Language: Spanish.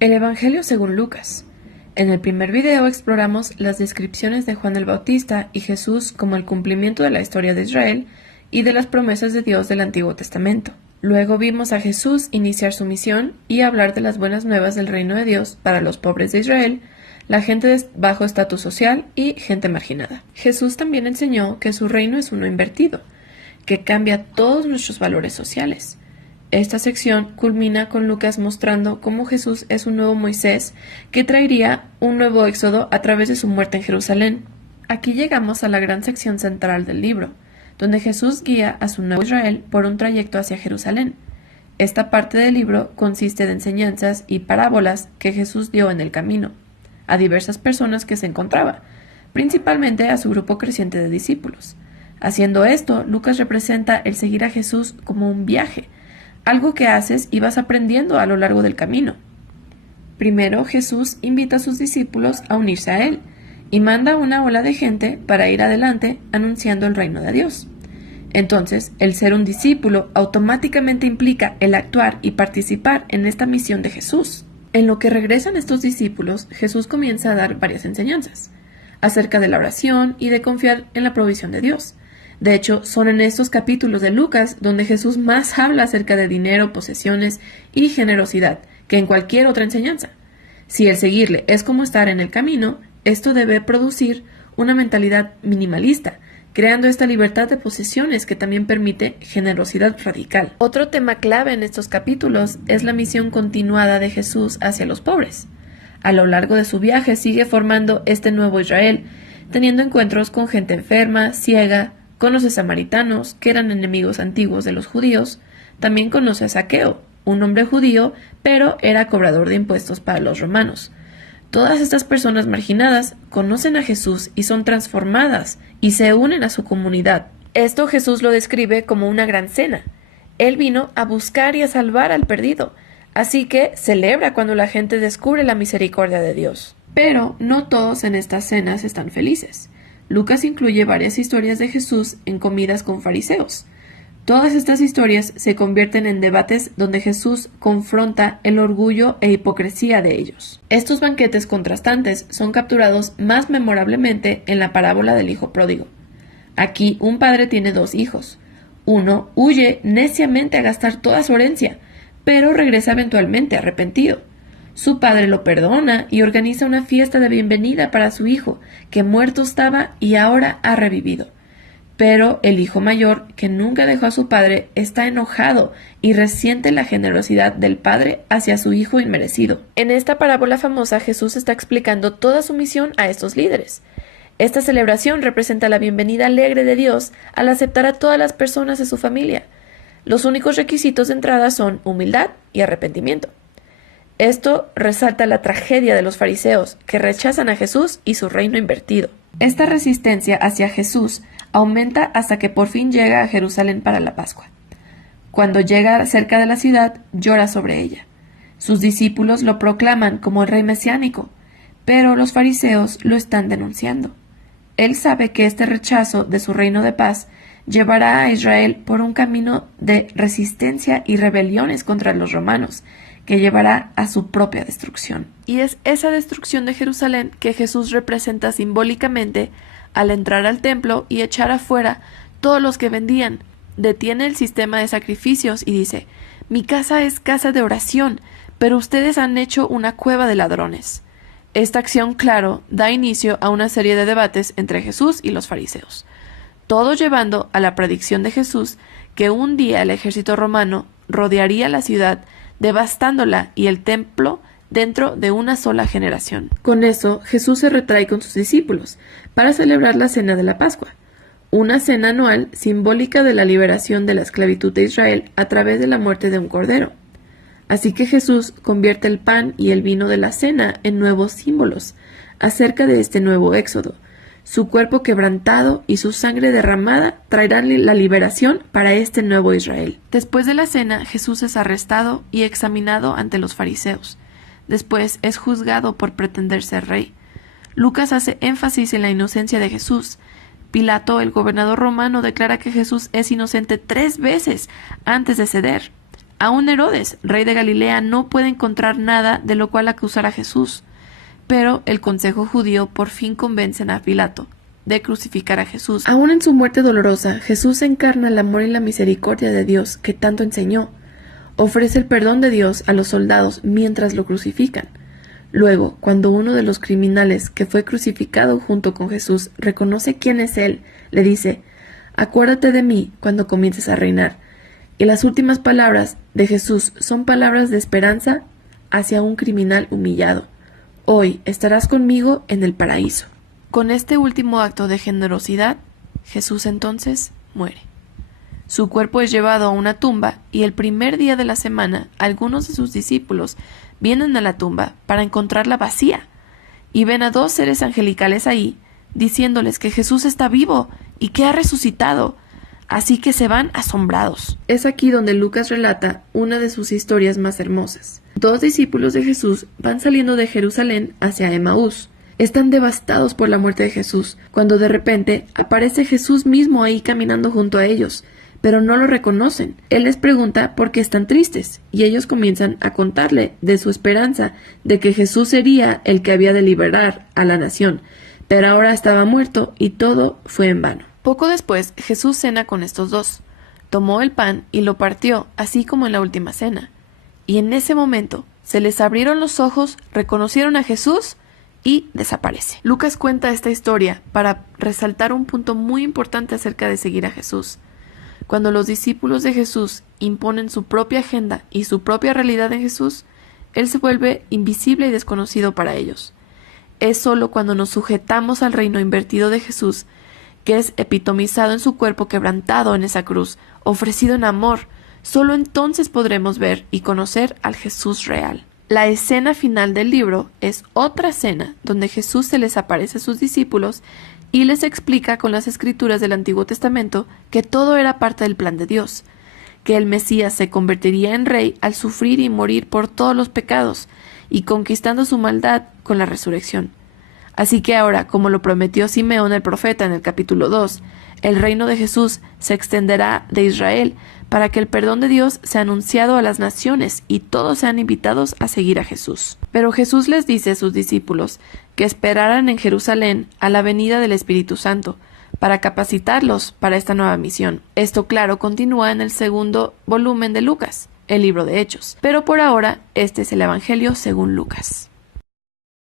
El Evangelio según Lucas. En el primer video exploramos las descripciones de Juan el Bautista y Jesús como el cumplimiento de la historia de Israel y de las promesas de Dios del Antiguo Testamento. Luego vimos a Jesús iniciar su misión y hablar de las buenas nuevas del reino de Dios para los pobres de Israel, la gente de bajo estatus social y gente marginada. Jesús también enseñó que su reino es uno invertido, que cambia todos nuestros valores sociales. Esta sección culmina con Lucas mostrando cómo Jesús es un nuevo Moisés que traería un nuevo éxodo a través de su muerte en Jerusalén. Aquí llegamos a la gran sección central del libro, donde Jesús guía a su nuevo Israel por un trayecto hacia Jerusalén. Esta parte del libro consiste de enseñanzas y parábolas que Jesús dio en el camino a diversas personas que se encontraba, principalmente a su grupo creciente de discípulos. Haciendo esto, Lucas representa el seguir a Jesús como un viaje, algo que haces y vas aprendiendo a lo largo del camino. Primero, Jesús invita a sus discípulos a unirse a Él y manda una ola de gente para ir adelante anunciando el reino de Dios. Entonces, el ser un discípulo automáticamente implica el actuar y participar en esta misión de Jesús. En lo que regresan estos discípulos, Jesús comienza a dar varias enseñanzas acerca de la oración y de confiar en la provisión de Dios. De hecho, son en estos capítulos de Lucas donde Jesús más habla acerca de dinero, posesiones y generosidad que en cualquier otra enseñanza. Si el seguirle es como estar en el camino, esto debe producir una mentalidad minimalista, creando esta libertad de posesiones que también permite generosidad radical. Otro tema clave en estos capítulos es la misión continuada de Jesús hacia los pobres. A lo largo de su viaje sigue formando este nuevo Israel, teniendo encuentros con gente enferma, ciega, conoce samaritanos, que eran enemigos antiguos de los judíos. También conoce a Zaqueo, un hombre judío, pero era cobrador de impuestos para los romanos. Todas estas personas marginadas conocen a Jesús y son transformadas y se unen a su comunidad. Esto Jesús lo describe como una gran cena. Él vino a buscar y a salvar al perdido, así que celebra cuando la gente descubre la misericordia de Dios. Pero no todos en estas cenas están felices. Lucas incluye varias historias de Jesús en comidas con fariseos. Todas estas historias se convierten en debates donde Jesús confronta el orgullo e hipocresía de ellos. Estos banquetes contrastantes son capturados más memorablemente en la parábola del hijo pródigo. Aquí un padre tiene dos hijos. Uno huye neciamente a gastar toda su herencia, pero regresa eventualmente arrepentido. Su padre lo perdona y organiza una fiesta de bienvenida para su hijo, que muerto estaba y ahora ha revivido. Pero el hijo mayor, que nunca dejó a su padre, está enojado y resiente la generosidad del padre hacia su hijo inmerecido. En esta parábola famosa, Jesús está explicando toda su misión a estos líderes. Esta celebración representa la bienvenida alegre de Dios al aceptar a todas las personas de su familia. Los únicos requisitos de entrada son humildad y arrepentimiento. Esto resalta la tragedia de los fariseos, que rechazan a Jesús y su reino invertido. Esta resistencia hacia Jesús aumenta hasta que por fin llega a Jerusalén para la Pascua. Cuando llega cerca de la ciudad, llora sobre ella. Sus discípulos lo proclaman como el rey mesiánico, pero los fariseos lo están denunciando. Él sabe que este rechazo de su reino de paz llevará a Israel por un camino de resistencia y rebeliones contra los romanos, que llevará a su propia destrucción. Y es esa destrucción de Jerusalén que Jesús representa simbólicamente al entrar al templo y echar afuera todos los que vendían. Detiene el sistema de sacrificios y dice: «Mi casa es casa de oración, pero ustedes han hecho una cueva de ladrones». Esta acción, claro, da inicio a una serie de debates entre Jesús y los fariseos, todo llevando a la predicción de Jesús que un día el ejército romano rodearía la ciudad, devastándola y el templo dentro de una sola generación. Con eso, Jesús se retrae con sus discípulos para celebrar la cena de la Pascua, una cena anual simbólica de la liberación de la esclavitud de Israel a través de la muerte de un cordero. Así que Jesús convierte el pan y el vino de la cena en nuevos símbolos acerca de este nuevo éxodo. Su cuerpo quebrantado y su sangre derramada traerán la liberación para este nuevo Israel. Después de la cena, Jesús es arrestado y examinado ante los fariseos. Después es juzgado por pretender ser rey. Lucas hace énfasis en la inocencia de Jesús. Pilato, el gobernador romano, declara que Jesús es inocente 3 veces antes de ceder. Aún Herodes, rey de Galilea, no puede encontrar nada de lo cual acusar a Jesús. Pero el consejo judío por fin convencen a Pilato de crucificar a Jesús. Aún en su muerte dolorosa, Jesús encarna el amor y la misericordia de Dios que tanto enseñó. Ofrece el perdón de Dios a los soldados mientras lo crucifican. Luego, cuando uno de los criminales que fue crucificado junto con Jesús reconoce quién es él, le dice: «Acuérdate de mí cuando comiences a reinar». Y las últimas palabras de Jesús son palabras de esperanza hacia un criminal humillado: «Hoy estarás conmigo en el paraíso». Con este último acto de generosidad, Jesús entonces muere. Su cuerpo es llevado a una tumba y el primer día de la semana algunos de sus discípulos vienen a la tumba para encontrarla vacía y ven a 2 seres angelicales ahí diciéndoles que Jesús está vivo y que ha resucitado. Así que se van asombrados. Es aquí donde Lucas relata una de sus historias más hermosas. 2 discípulos de Jesús van saliendo de Jerusalén hacia Emaús. Están devastados por la muerte de Jesús, cuando de repente aparece Jesús mismo ahí caminando junto a ellos, pero no lo reconocen. Él les pregunta por qué están tristes, y ellos comienzan a contarle de su esperanza de que Jesús sería el que había de liberar a la nación, pero ahora estaba muerto y todo fue en vano. Poco después, Jesús cena con estos 2. Tomó el pan y lo partió, así como en la última cena. Y en ese momento se les abrieron los ojos, reconocieron a Jesús y desaparece. Lucas cuenta esta historia para resaltar un punto muy importante acerca de seguir a Jesús. Cuando los discípulos de Jesús imponen su propia agenda y su propia realidad en Jesús, Él se vuelve invisible y desconocido para ellos. Es solo cuando nos sujetamos al reino invertido de Jesús, que es epitomizado en su cuerpo quebrantado en esa cruz, ofrecido en amor, solo entonces podremos ver y conocer al Jesús real. La escena final del libro es otra escena donde Jesús se les aparece a sus discípulos y les explica con las escrituras del Antiguo Testamento que todo era parte del plan de Dios, que el Mesías se convertiría en rey al sufrir y morir por todos los pecados y conquistando su maldad con la resurrección. Así que ahora, como lo prometió Simeón el profeta en el capítulo 2, el reino de Jesús se extenderá de Israel para que el perdón de Dios sea anunciado a las naciones y todos sean invitados a seguir a Jesús. Pero Jesús les dice a sus discípulos que esperaran en Jerusalén a la venida del Espíritu Santo para capacitarlos para esta nueva misión. Esto, claro, continúa en el segundo volumen de Lucas, el libro de Hechos. Pero por ahora, este es el Evangelio según Lucas.